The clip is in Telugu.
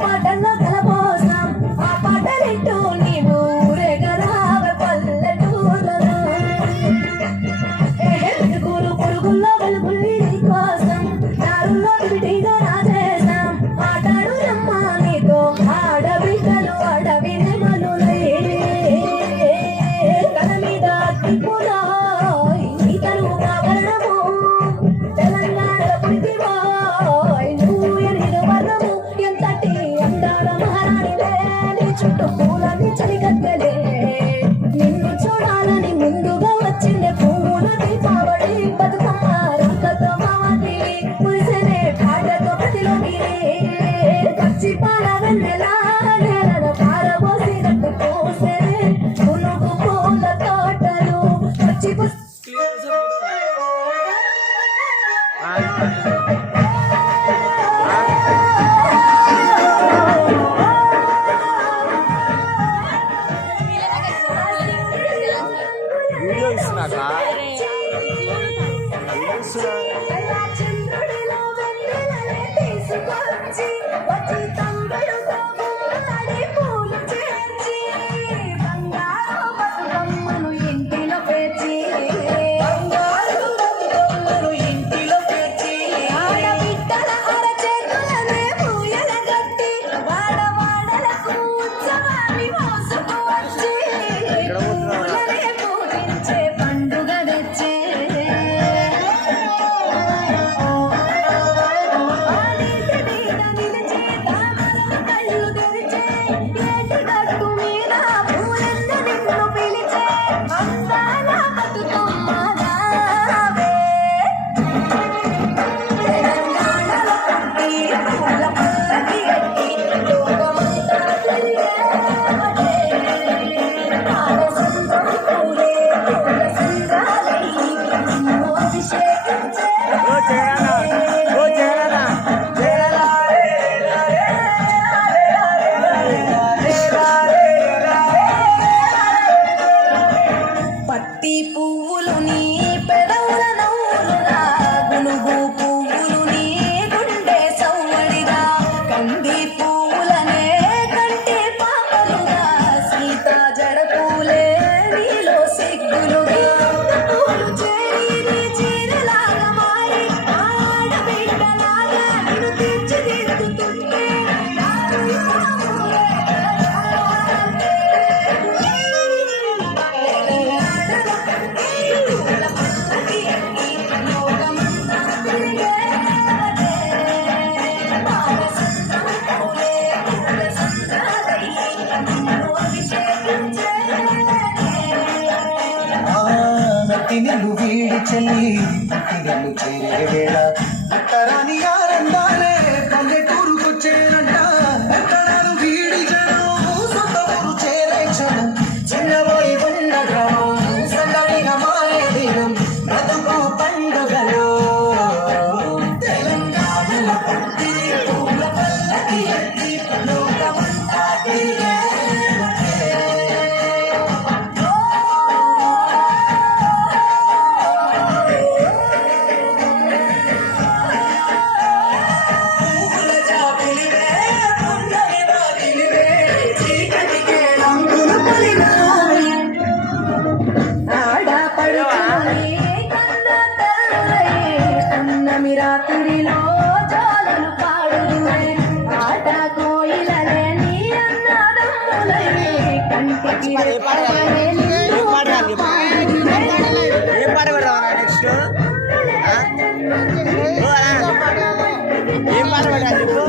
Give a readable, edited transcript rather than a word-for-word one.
పాటల్లో కలపోసాం ఆ పాటలింటూ నీవు ఊరేగరావే పల్లెటూర్లలో గురు పొరుగుల్లో వెలుగుల్ని నీకోసం దారుల్లో విడిగా రాజేశాం మాట్లాడు రమ్మా నీతో ఆడబిడ్డలు అడవి నెమలులే కల మీద తిప్పులో ఈ తరువు కావరణము తెలంగాణలో పుడితివో నువ్వు ఎనిమిది వర్ణము ఎంతటి అందాల మహారాణివే నీ చుట్టూ పూలని చలిగద్దలే నిన్ను చూడాలని ముందుగా వచ్చిందే పువ్వుల దీపావళి బతుకమ్మ రంగతో మావతి మురిసెనే పాటతో ప్రతిలోని పచ్చి పాల వెన్నెలా నేలను పారబోసినట్టు పోసెనే పునుగు పూల తోటలు పచ్చి వీడియో ఇస్తున్నాక చంద్రుడిలో వెన్నెలనే తీసుకొచ్చి వచ్చి తంగడుతో గుమ్మడి పూలు చేర్చి బంగారు బతుకమ్మను ఇంటిలో పేర్చి ఆడబిడ్డల అరచేతులనే పూయల గట్టి వాడవాడలకు ఉత్సవాన్ని మోసుకువచ్చి పూలనే పూజించే పండుగ తెచ్చే కళ్ళు తెరిచే ఏటి గట్టు మీద పూలెన్న నిన్ను పిలిచే అందాల బతుకమ్మ రావే తెలంగాణలో పుట్టి పూల పల్లకి ఎక్కి లోకమంతా తిరిగేవటే పాలసంద్రం పూలే పూల సంద్రాలయ్యి నిన్ను అభిషేకించే ఓ జయరానా ఓ జయరానా పత్తి పువ్వులు నీ పెదవుల నవ్వులుగా గునుగు పువ్వులు నీ గుండె సవ్వడిగా కంది పువ్వులనే కంటి పాపలుగా సీత జడ పూలే నీలో సిగ్గులుగా పూలు చేరి నీ చీరలాగా మారి ఆడబిడ్డలాగా నిన్ను తీర్చిదిద్దుతుంటే నన్ను వీడి చెల్లి నన్ను చేరే వేళ తరాని ఆనందాలే పల్లెటూరుకొచ్చేనంట తరాలు వీడి జనం సొంత ఊరు చేరే క్షణం చిన్నబోయి ఉన్న గ్రామం సందడిగా మారే దినం బ్రతుకు పండుగలో తెలంగాణలో పుట్టి పూల పల్లకి ఎత్తి లోకమంతా తిరిగే రాత్రిలో జోలలు పాడుదురే ఆట కోయిలనే నీ అన్నదమ్ములై కంటికి ఏం పాట పెడదామా నెక్స్ట్ ఏం పాట పెట్టాలి చెప్పు